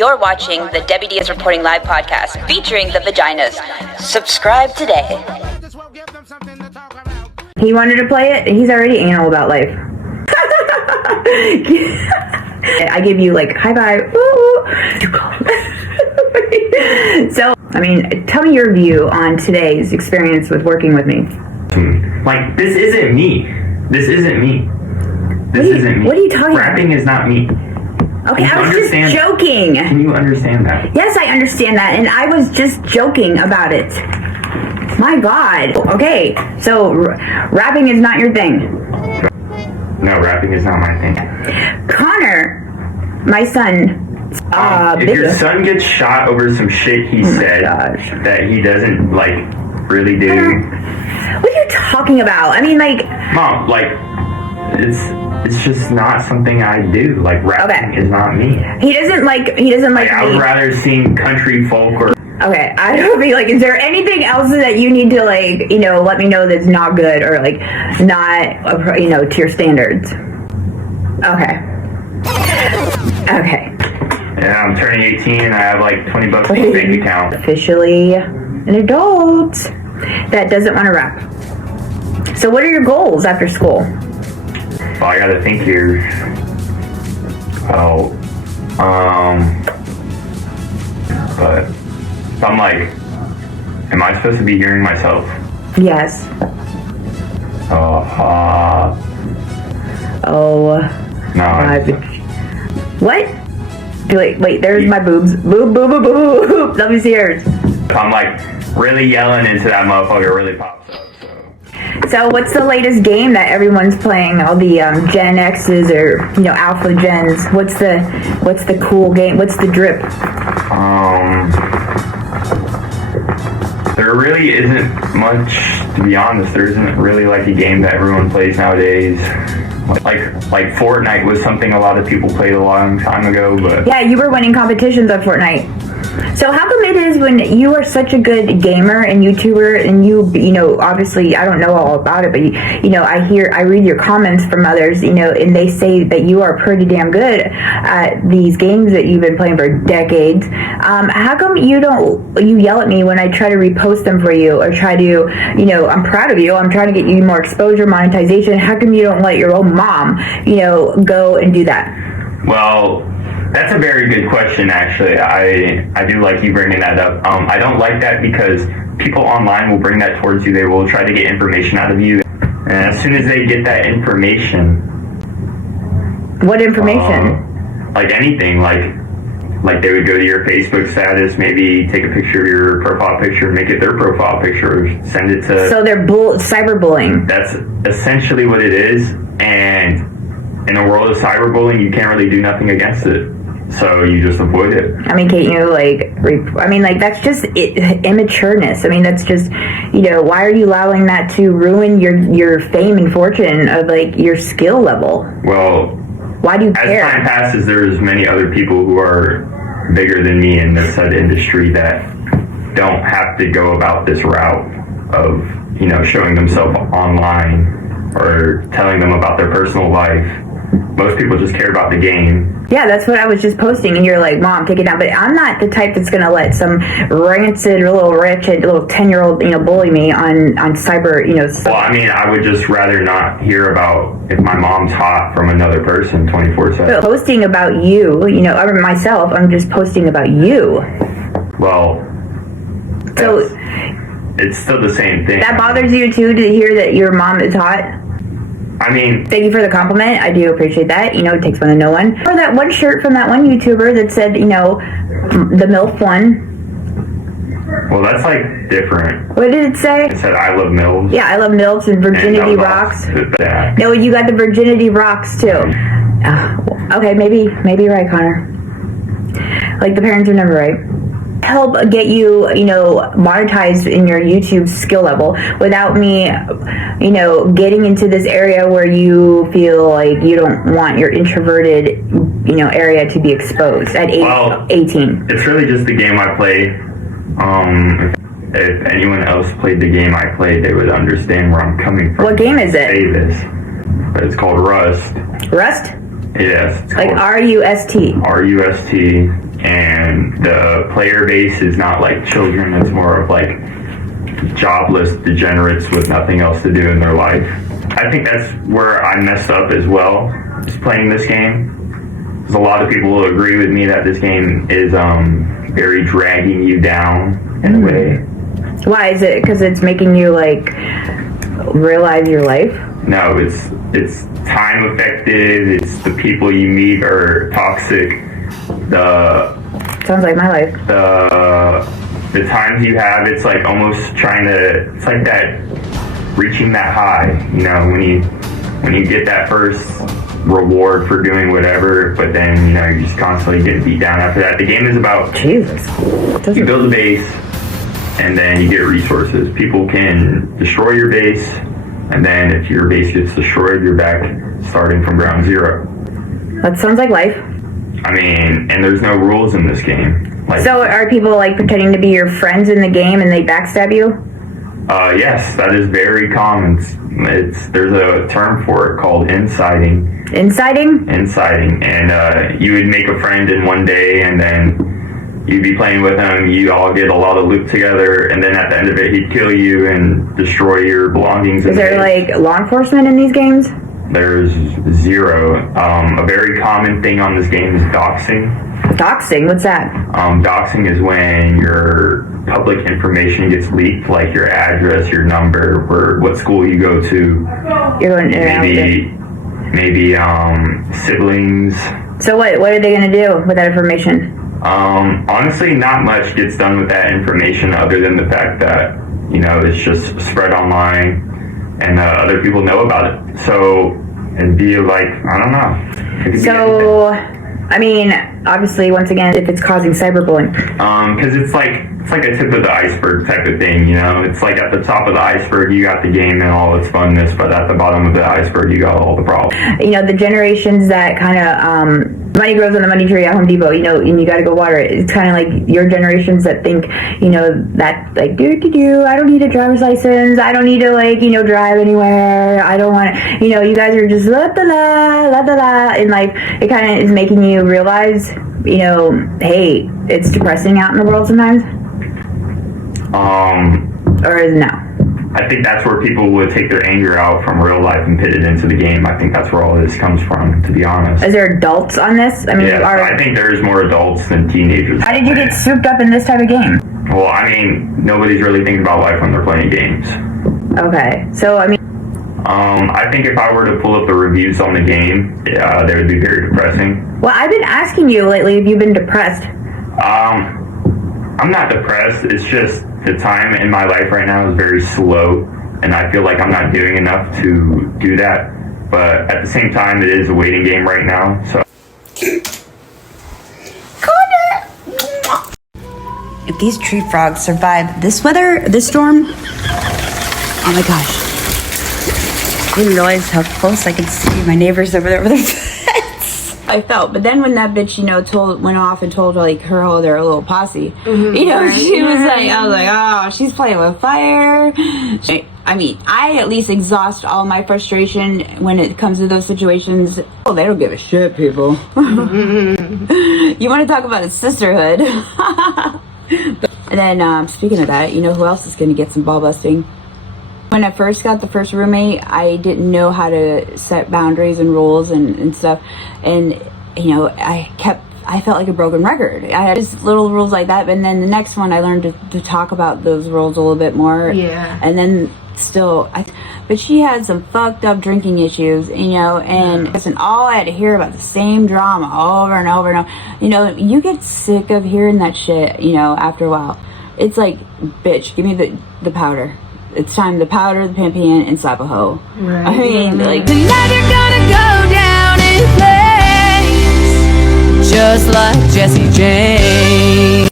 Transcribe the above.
You're watching the Debbie Diaz Reporting Live podcast featuring the Vaginas. Subscribe today. He wanted to play it. He's already anal about life. I give you like high five. So, I mean, tell me your view on today's experience with working with me. Like, this isn't me. This isn't me. This isn't me. What are you talking about? Rapping is not me. Okay, I was just joking. Can you understand that? Yes, I understand that, and I was just joking about it. My God. Okay, so rapping is not your thing. No, rapping is not my thing. Connor, my son. If your son gets shot over some shit he said that he doesn't like really do. What are you talking about? I mean, like, Mom, like, it's just not something I do. Like, rapping is not me. He doesn't like I would rather sing country folk or. Okay, I don't be like, is there anything else that you need to, like, you know, let me know that's not good or, like, not, you know, to your standards? Okay. Okay. Yeah, I'm turning 18 and I have, like, $20 in my bank account. Officially an adult that doesn't want to rap. So what are your goals after school? Well, I gotta think here. Oh, but I'm like, am I supposed to be hearing myself? Yes. Oh, no. What? Wait, there's my boobs. Boob, boob, boob, boob. Let me see yours. I'm like really yelling into that motherfucker, really pops up. So what's the latest game that everyone's playing? All the Gen X's or, you know, Alpha Gens. What's the cool game? What's the drip? There really isn't much, to be honest. There isn't really like a game that everyone plays nowadays. Like Fortnite was something a lot of people played a long time ago, but yeah, you were winning competitions on Fortnite. So how come it is when you are such a good gamer and YouTuber and you know, obviously I don't know all about it, but you know, I read your comments from others, you know, and they say that you are pretty damn good at these games that you've been playing for decades. How come you yell at me when I try to repost them for you or try to, you know, I'm proud of you, I'm trying to get you more exposure, monetization. How come you don't let your own mom, you know, go and do that? Well, that's a very good question, actually. I do like you bringing that up. I don't like that because people online will bring that towards you. They will try to get information out of you. And as soon as they get that information... What information? Like anything. Like they would go to your Facebook status, maybe take a picture of your profile picture, make it their profile picture, send it to... So they're cyberbullying. That's essentially what it is. And in a world of cyberbullying, you can't really do nothing against it. So you just avoid it. I mean, can't you, like, that's just immatureness. I mean, that's just, you know, why are you allowing that to ruin your fame and fortune of, like, your skill level? Well, why do you care? As time passes, there's many other people who are bigger than me in this said industry that don't have to go about this route of, you know, showing themselves online or telling them about their personal life. Most people just care about the game. Yeah, that's what I was just posting, and you're like, Mom, take it down. But I'm not the type that's going to let some rancid, little wretched, little 10-year-old, you know, bully me on cyber, you know. Well, I mean, I would just rather not hear about if my mom's hot from another person 24/7. Posting about you, you know, or myself, I'm just posting about you. Well, so it's still the same thing. That bothers you, too, to hear that your mom is hot? I mean... Thank you for the compliment. I do appreciate that. You know, it takes one to know one. Or that one shirt from that one YouTuber that said, you know, the MILF one. Well, that's, like, different. What did it say? It said, I love MILFs. Yeah, I love MILFs and virginity rocks. Yeah. No, you got the virginity rocks, too. Okay, maybe you're right, Connor. Like, the parents are never right. Help get you, you know, monetized in your YouTube skill level without me, you know, getting into this area where you feel like you don't want your introverted, you know, area to be exposed at 18. It's really just the game I play. If anyone else played the game I played, they would understand where I'm coming from. What game is it? Say this. It's called Rust. Rust? Yes. Like R-U-S-T. R-U-S-T. and the player base is not like children. It's more of like jobless degenerates with nothing else to do in their life. I think that's where I messed up as well, is playing this game. Because a lot of people will agree with me that this game is very dragging you down in a way. Why is it? Because it's making you like realize your life? No, it's time effective. It's the people you meet are toxic. Sounds like my life. The times you have, it's like almost it's like that, reaching that high, you know, when you get that first reward for doing whatever, but then, you know, you just constantly get beat down after that. The game is about, Jesus. you build a base, and then you get resources. People can destroy your base, and then if your base gets destroyed, you're back starting from ground zero. That sounds like life. I mean, and there's no rules in this game. Like, So are people like pretending to be your friends in the game and they backstab you? yes, that is very common. There's a term for it called inciting. Inciting? Inciting, and you would make a friend in one day, and then you'd be playing with him. You all get a lot of loot together, and then at the end of it, he'd kill you and destroy your belongings. Is there like law enforcement in these games? There's zero. A very common thing on this game is doxing. Doxing? What's that? Doxing is when your public information gets leaked, like your address, your number, what school you go to, You're going around with it. maybe siblings. So what are they going to do with that information? Honestly, not much gets done with that information other than the fact that, you know, it's just spread online and other people know about it. So it'd be like, I don't know. It could be So, I mean, obviously, once again, if it's causing cyberbullying. because it's like a tip of the iceberg type of thing, you know. It's like at the top of the iceberg you got the game and all its funness, but at the bottom of the iceberg you got all the problems. You know, the generations that kind of money grows on the money tree at Home Depot, you know, and you got to go water it. It's kind of like your generations that think, you know, that like I don't need a driver's license, I don't need to like, you know, drive anywhere, I don't want to, you know, you guys are just la la la in life. It kind of is making you realize, you know, hey, it's depressing out in the world sometimes. Or is it no? I think that's where people would take their anger out from real life and pit it into the game. I think that's where all this comes from, to be honest. Is there adults on this? I mean, Yeah, I think there's more adults than teenagers. How did you get souped up in this type of game? Well, I mean, nobody's really thinking about life when they're playing games. Okay, so I mean, I think if I were to pull up the reviews on the game, they would be very depressing. well, I've been asking you lately if you've been depressed. I'm not depressed. It's just the time in my life right now is very slow, and I feel like I'm not doing enough to do that. But at the same time, it is a waiting game right now. So. If these tree frogs survive this weather, this storm, oh my gosh. I didn't realize how close I could see my neighbors over there with their pets. I felt, but then when that bitch, you know, went off and told like her whole their little posse, you know, she was like, I was like, oh, she's playing with fire. I mean, I at least exhaust all my frustration when it comes to those situations. Oh, they don't give a shit, people. You want to talk about a sisterhood? And then, speaking of that, you know who else is going to get some ball busting? When I first got the first roommate, I didn't know how to set boundaries and rules and stuff. And, you know, I felt like a broken record. I had just little rules like that. And then the next one, I learned to talk about those rules a little bit more. Yeah. And then still, but she had some fucked up drinking issues, you know, and listen, all I had to hear about the same drama over and over and over. You know, you get sick of hearing that shit, you know, after a while. It's like, bitch, give me the powder. It's time to powder the pimpin' and slap a hoe. Right. I mean, like, Tonight you're gonna go down in flames, just like Jesse James.